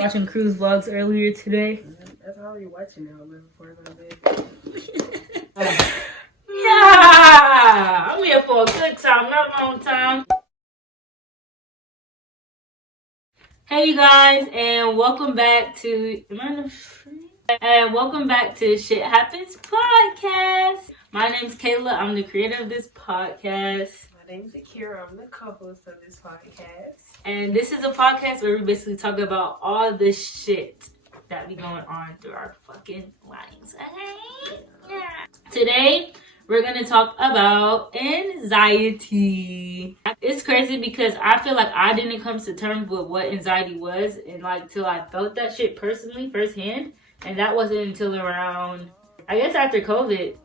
watching cruise vlogs earlier today. That's all you're watching now, man, before I go to bed. Yeah! I'm here for a good time, not a long time. Hey you guys, and welcome back to welcome back to Shit Happens Podcast. My name's Kayla. I'm the creator of this podcast. My name's Akira. I'm the co-host of this podcast. And this is a podcast where we basically talk about all the shit that be going on through our fucking lives. Okay? Yeah. Today, we're going to talk about anxiety. It's crazy because I feel like I didn't come to terms with what anxiety was and like till I felt that shit personally firsthand. And that wasn't until around, I guess after COVID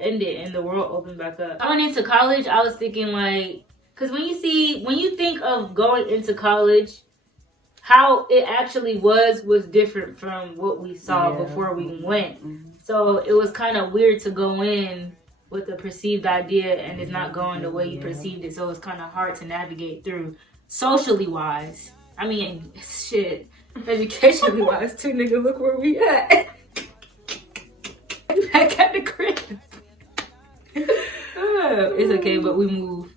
ended and the world opened back up. I went into college, I was thinking like, because when you think of going into college, how it actually was different from what we saw before we went. Mm-hmm. So it was kind of weird to go in with a perceived idea and it's not going the way you perceived it. So it's kind of hard to navigate through socially wise. I mean, shit, educationally wise too, nigga. Look where we at. Back at the crib. It's okay, but we move.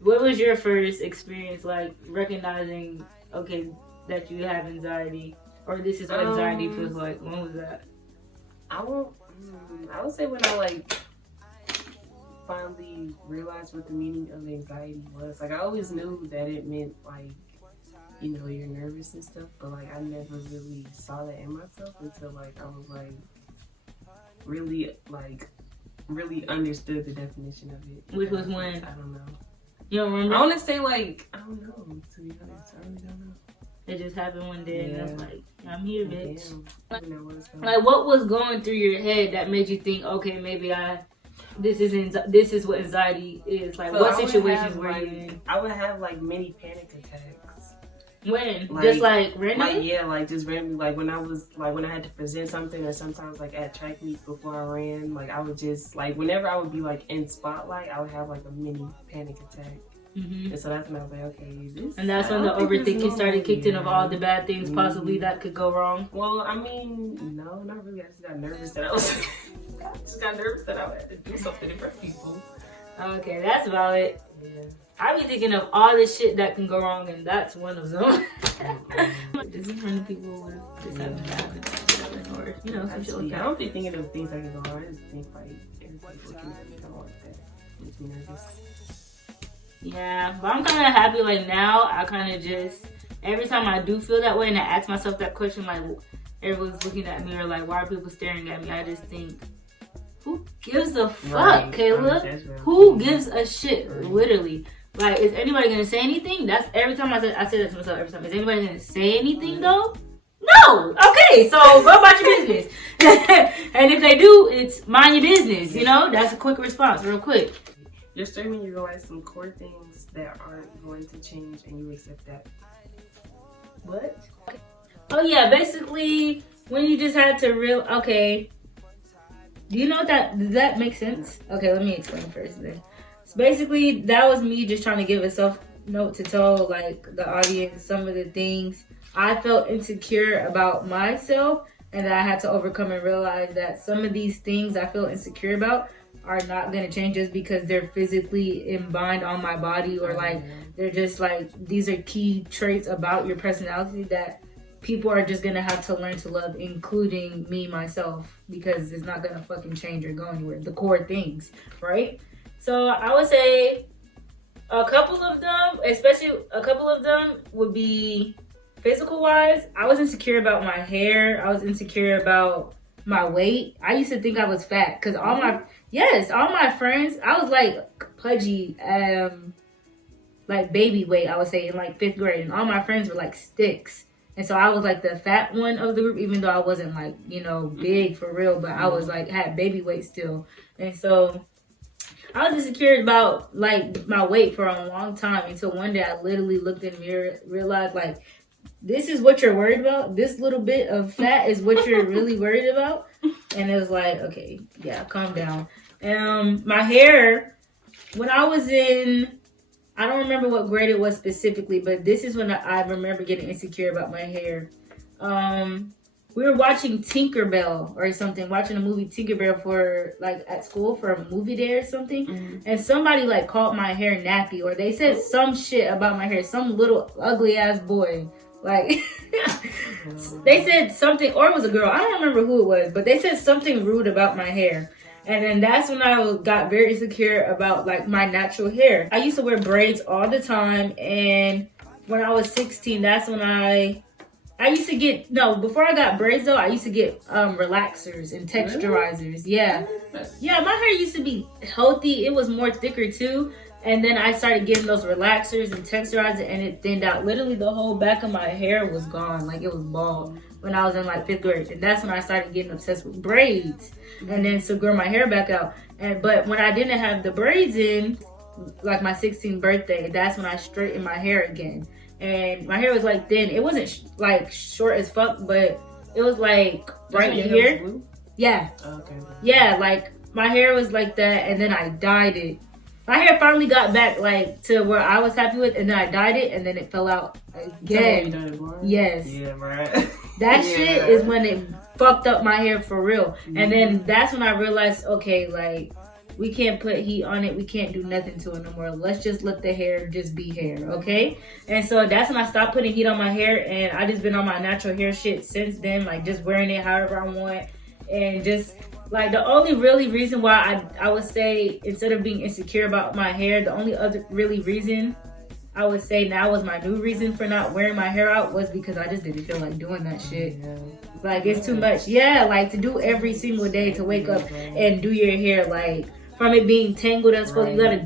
What was your first experience like recognizing, okay, that you have anxiety, or this is what anxiety feels like? When was that? I would say when I like finally realized what the meaning of anxiety was. Like I always knew that it meant like, you know, you're nervous and stuff, but like I never really saw that in myself until like I was like really understood the definition of it. Which was when? I don't know. You don't remember? I want to say like, I don't know, to be honest. I really don't know. It just happened one day and I was like, I'm here, bitch. Damn. Like what was going through your head that made you think, okay, maybe this is what anxiety is. Like, so what situations were you in? I would have like many panic attacks. When? Like, just like randomly? Like just randomly. Like when I had to present something, or sometimes like at track meets before I ran, like I would just like whenever I would be like in spotlight, I would have like a mini panic attack. Mm-hmm. And so that's when I was like, okay, this. And that's when the overthinking started kicked in of all the bad things possibly that could go wrong. Well, I mean, no, not really. I just got nervous that I was. I just got nervous that I would have to do something to impress people. Okay, that's valid. Yeah. I be thinking of all the shit that can go wrong, and that's one of them. Just in front of people with this happened to happen, or you know, some shit like that. I don't be thinking of things that can go wrong. I just think like everybody's looking at me kind of like that. Makes me nervous. Yeah, but I'm kind of happy. Like now, I kind of just every time I do feel that way, and I ask myself that question, like everyone's looking at me, or like why are people staring at me? I just think, who gives a fuck, Kayla? Who gives a shit? Literally. Like, is anybody gonna say anything? That's every time I say that to myself every time. Is anybody gonna say anything though? No. Okay, so go about your business. And if they do, it's mind your business. You know, that's a quick response, real quick. You're starting to realize some core things that aren't going to change, and you accept that. What? Oh yeah, basically when you just had to okay. Do you know what does that make sense? Okay, let me explain first then. So basically, that was me just trying to give a self-note to tell, like, the audience some of the things I felt insecure about myself and that I had to overcome and realize that some of these things I feel insecure about are not going to change just because they're physically imbibed on my body, or, like, they're just, like, these are key traits about your personality that people are just going to have to learn to love, including me, myself, because it's not going to fucking change or go anywhere. The core things, right? So I would say a couple of them would be physical-wise. I was insecure about my hair. I was insecure about my weight. I used to think I was fat because all my friends, I was like pudgy, like baby weight, I would say, in like 5th grade. And all my friends were like sticks. And so I was like the fat one of the group, even though I wasn't like, you know, big for real, but I was like, had baby weight still. And so I was insecure about like my weight for a long time until one day I literally looked in the mirror, realized like, this is what you're worried about? This little bit of fat is what you're really worried about? And it was like, okay, yeah, calm down. My hair, when I was in I don't remember what grade it was specifically, but this is when I remember getting insecure about my hair. We were watching Tinkerbell or something, watching a movie Tinkerbell for like at school for a movie day or something, and somebody like called my hair nappy, or they said some shit about my hair. Some little ugly ass boy, like they said something, or it was a girl. I don't remember who it was, but they said something rude about my hair. And then that's when I got very insecure about like my natural hair. I used to wear braids all the time, and when I was 16, that's when I used to get, no, before I got braids though, I used to get relaxers and texturizers. Yeah. Yeah, my hair used to be healthy. It was more thicker too. And then I started getting those relaxers and texturizers, and it thinned out. Literally the whole back of my hair was gone. Like it was bald when I was in like 5th grade. And that's when I started getting obsessed with braids. And then to grow my hair back out. But when I didn't have the braids in, like my 16th birthday, that's when I straightened my hair again. And my hair was like thin. It wasn't like short as fuck, but it was like right here. Yeah. Oh, okay. Yeah, like my hair was like that, and then I dyed it. My hair finally got back like to where I was happy with, and then I dyed it, and then it fell out again. Yes. Yeah, right. That shit is when it fucked up my hair for real. And then that's when I realized, okay, like we can't put heat on it. We can't do nothing to it no more. Let's just let the hair just be hair, okay? And so that's when I stopped putting heat on my hair, and I just been on my natural hair shit since then, like just wearing it however I want, and just like the only really reason why I would say, instead of being insecure about my hair, the only other really reason I would say now was my new reason for not wearing my hair out was because I just didn't feel like doing that shit. Like it's too much. Yeah, like to do every single day, to wake up and do your hair, like from it being tangled as fuck, you gotta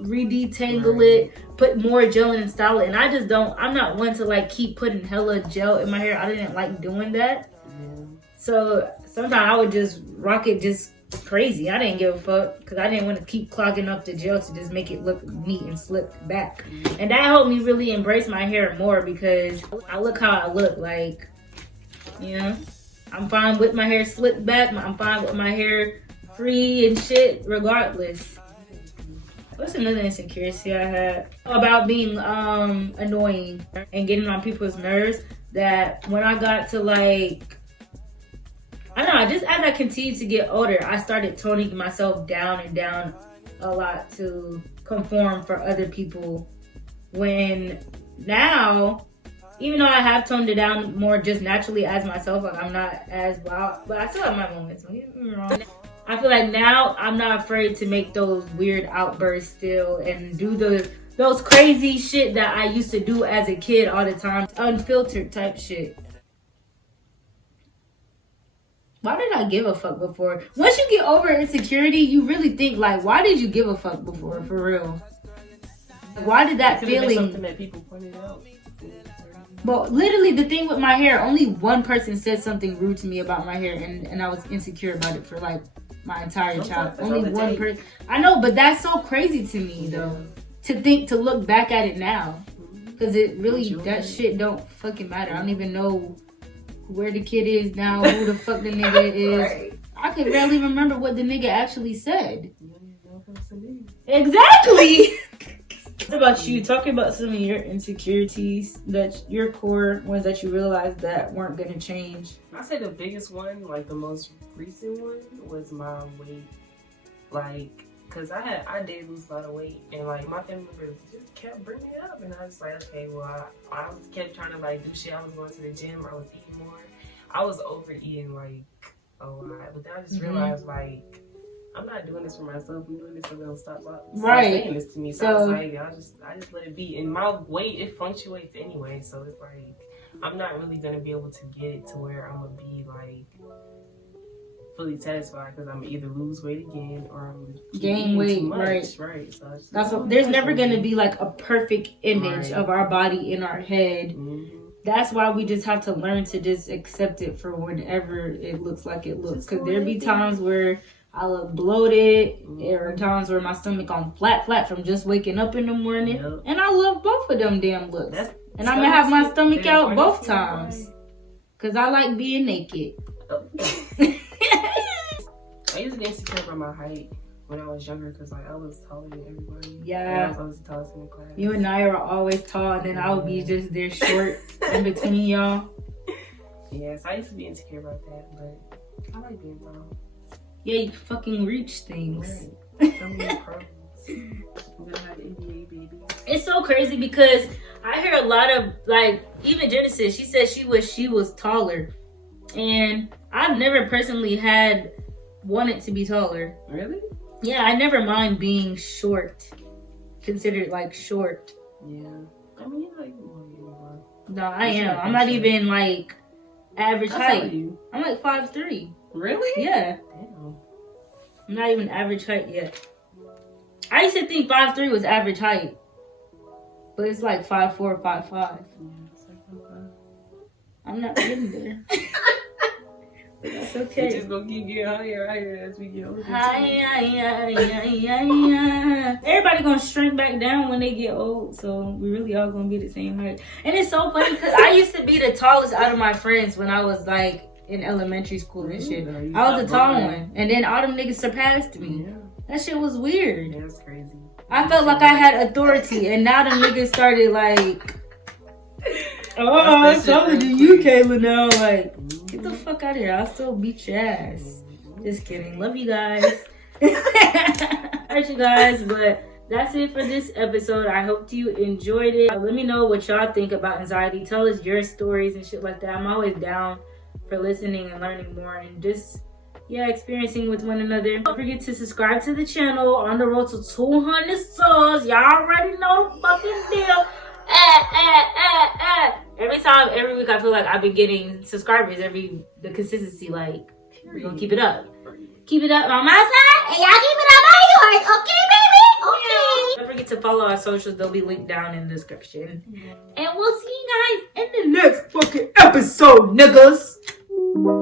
re-detangle it, put more gel in and style it. And I just don't, I'm not one to like keep putting hella gel in my hair. I didn't like doing that. So sometimes I would just rock it just crazy. I didn't give a fuck because I didn't want to keep clogging up the gel to just make it look neat and slick back. And that helped me really embrace my hair more, because I look how I look. Like, you know, I'm fine with my hair slicked back. I'm fine with my hair free and shit regardless. What's another insecurity I had about being annoying and getting on people's nerves? That when I got to like, I don't know, just as I continued to get older, I started toning myself down and down a lot to conform for other people. When now, even though I have toned it down more just naturally as myself, like I'm not as wild, but I still have my moments, don't get me wrong. I feel like now I'm not afraid to make those weird outbursts still and do those crazy shit that I used to do as a kid all the time. Unfiltered type shit. Why did I give a fuck before? Once you get over insecurity, you really think like, why did you give a fuck before, for real? Why did that feeling? Something that people pointed out. But literally, the thing with my hair, only one person said something rude to me about my hair, and I was insecure about it for like my entire childhood. Only one person. I know, but that's so crazy to me though. To look back at it now, because it really, that shit don't fucking matter. I don't even know where the kid is now, who the fuck the nigga is. Right. I could barely remember what the nigga actually said. Exactly. What about you? Talking about some of your insecurities, that your core ones that you realized that weren't gonna change. I say the biggest one, like the most recent one, was my weight. Like, cause I did lose a lot of weight, and like my family members just kept bringing it up, and I was like, okay, well, I was kept trying to like do shit. I was going to the gym, I was eating more, I was overeating like a lot, but then I just realized like, I'm not doing this for myself. I'm doing this so they'll stop saying this to me. So I was like, I just let it be. And my weight, it fluctuates anyway. So it's like, I'm not really gonna be able to get it to where I'm gonna be like fully satisfied, because I'm either lose weight again or I'm gain weight. Right. So there's never gonna be like a perfect image of our body in our head. That's why we just have to learn to just accept it for whenever it looks like it looks. Because there be times where I look bloated. There are times where my stomach on flat from just waking up in the morning. And I love both of them damn looks. And I'm gonna have my stomach out both times. Because I like being naked. I used to be insecure about my height. when I was younger, because like I was taller than everybody. Yeah. I was always the tallest in the class. You and I are always tall, and then I would be just there short in between y'all. Yeah, so I used to be insecure about that, but I like being tall. Yeah, you fucking reach things. Right. So many problems. I'm gonna have an NBA baby. It's so crazy because I hear a lot of, like, even Genesis, she said she was taller. And I've never personally wanted to be taller. Really? Yeah, I never mind being short. Considered like short. Yeah. I mean, you're like, well, No, I am. I'm not even like average height. You. I'm like 5'3". Really? Yeah. Damn. I'm not even average height yet. I used to think 5'3" was average height. But it's like 5'4", 5'5". Yeah, it's like, okay. I'm not getting there. But that's okay. It's just gonna keep getting higher as we get older. Everybody gonna shrink back down when they get old, so we really all gonna be the same height. And it's so funny because I used to be the tallest out of my friends when I was like in elementary school and shit. I was the tall one, and then all them niggas surpassed me. Yeah. That shit was weird. Yeah, that's crazy. I felt like I had authority, and now them niggas started like, I'm taller than you, Kayla. Now, like, get the fuck out of here. I'll still beat your ass. Just kidding. Love you guys. Alright, you guys, but that's it for this episode. I hope you enjoyed it. Let me know what y'all think about anxiety. Tell us your stories and shit like that. I'm always down for listening and learning more and just, yeah, experiencing with one another. Don't forget to subscribe to the channel. On the road to 200 subs. Y'all already know the fucking deal. Every week I feel like I've been getting subscribers. The consistency, like, we're gonna keep it up. Keep it up on my side, and y'all keep it up on yours. Okay, baby? Okay. Don't forget to follow our socials. They'll be linked down in the description. And we'll see you guys in the next fucking episode, niggas.